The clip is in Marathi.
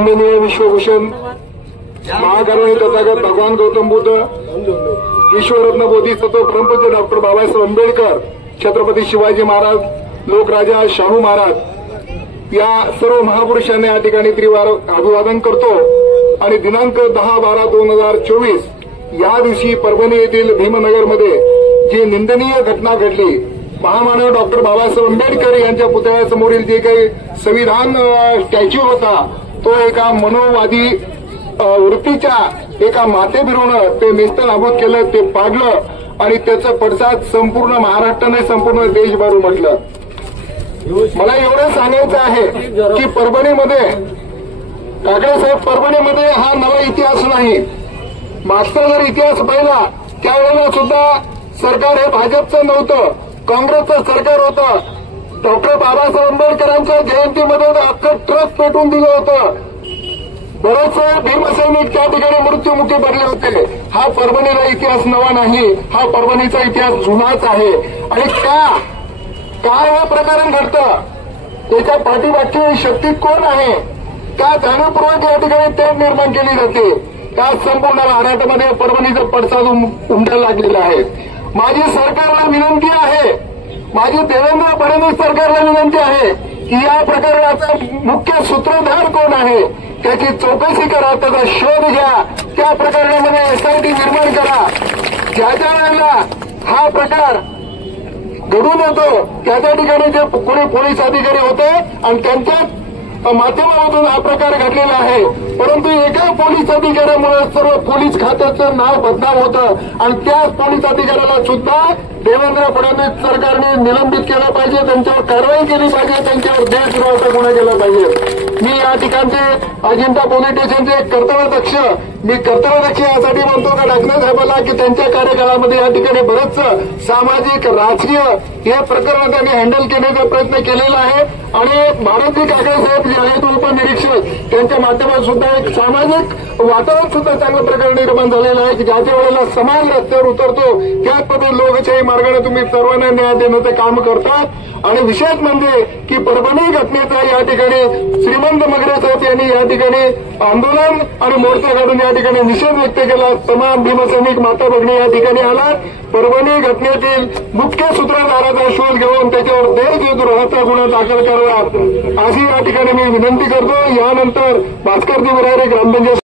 वंदनीय विश्वभूषण महाकरुणी तथागत भगवान गौतम बुद्ध, विश्वरत्न बोधिसत्व परमपूज्य डॉक्टर बाबासाहेब आंबेडकर, छत्रपती शिवाजी महाराज, लोकराजा शाहू महाराज या सर्व महापुरुषांना या ठिकाणी त्रिवार अभिवादन करतो। आणि दिनांक 10/12/2024 या दिवशी परभणी येथील भीमनगरमध्ये जी निंदनीय घटना घडली, महामानव डॉक्टर बाबासाहेब आंबेडकर यांच्या पुतळ्यासमोरील जे काही संविधान स्टॅच्यू होता तो एका मनोवादी वृत्तीच्या एका माथेभिरवून ते नेस्तनाबूत केलं, ते पाडलं आणि त्याचा पडसाद संपूर्ण महाराष्ट्राने संपूर्ण देशभर उमटलं। मला एवढं सांगायचं आहे की परभणीमध्ये काकडेसाहेब, परभणीमध्ये हा नवा इतिहास नाही। मागचा जर इतिहास पाहिला त्यावेळेला सुद्धा सरकार हे भाजपचं नव्हतं, काँग्रेसचं सरकार होतं। डॉक्टर बाबासाहेब आंबेडकरांच्या जयंतीमध्ये अख्खं ट्रस्ट पेटून दिलं होतं। बरेचसे भीमसैनिक त्या ठिकाणी मृत्युमुखी पडले होते। हा परभणीचा इतिहास नवा नाही, हा परभणीचा इतिहास जुनाच आहे। आणि काय हे प्रकरण घडतं, त्याच्या पाठीमागची शक्ती कोण आहे, त्या जाणीवपूर्वक या ठिकाणी तेढ निर्माण केली जाते। त्या संपूर्ण महाराष्ट्रामध्ये परभणीचा पडसाद उमटायला लागलेला आहे। माझी सरकारला विनंती आहे, माझी देवेंद्र फडणवीस सरकारला विनंती आहे की या प्रकरणाचा मुख्य सूत्रधार कोण आहे त्याची चौकशी करा, त्याचा शोध घ्या, त्या प्रकरणामध्ये एसआयटी निर्माण करा। ज्या ज्या वेळेला हा प्रकार घडून येतो त्या त्या ठिकाणी जे कोणी पोलीस अधिकारी होते आणि त्यांच्या माध्यमातून हा प्रकार घडलेला आहे। परंतु एका पोलीस अधिकाऱ्यामुळे सर्व पोलीस खात्याचं नाव बदनाम होतं आणि त्याच पोलीस अधिकाऱ्याला सुद्धा देवेंद्र फडणवीस सरकारने निलंबित केलं पाहिजे, त्यांच्यावर कारवाई केली पाहिजे, त्यांच्यावर देशद्रोहाचा गुन्हा केला पाहिजे। मी या ठिकाणचे अजिंठा पोलीस स्टेशनचे कर्तव्यदक्ष यासाठी म्हणतो का ढाकणे साहेबांना की त्यांच्या कार्यकाळामध्ये या ठिकाणी बरेच सामाजिक राजकीय हे प्रकरण त्यांनी हँडल करण्याचा प्रयत्न केलेला आहे। आणि भारतजी काकडे साहेब जे आहेत उपनिरीक्षक त्यांच्या माध्यमातून सुद्धा एक सामाजिक वातावरण सुद्धा चांगल्या प्रकारे निर्माण झालेलं आहे की ज्याच्या वेळेला समाज रस्त्यावर उतरतो त्याच पद्धती लोकशाही मार्गाने तुम्ही सर्वांना न्याय देण्याचं काम करतात। आणि विशेष म्हणजे की परभणी घटनेचा या ठिकाणी श्रीमंत मगरे साहेब यांनी या ठिकाणी आंदोलन आणि मोर्चा काढून या ठिकाणी निषेध व्यक्त केला। तमाम भीमसैनिक माता भगिनी या ठिकाणी आला। परभणी घटनेतील मुख्य सूत्रधाराचा शोध घेऊन त्याच्यावर देशद्रोहाचा गुन्हा दाखल करावा अशी या ठिकाणी मी विनंती करतो। यानंतर भास्करजी विरारे ग्रामपंचायत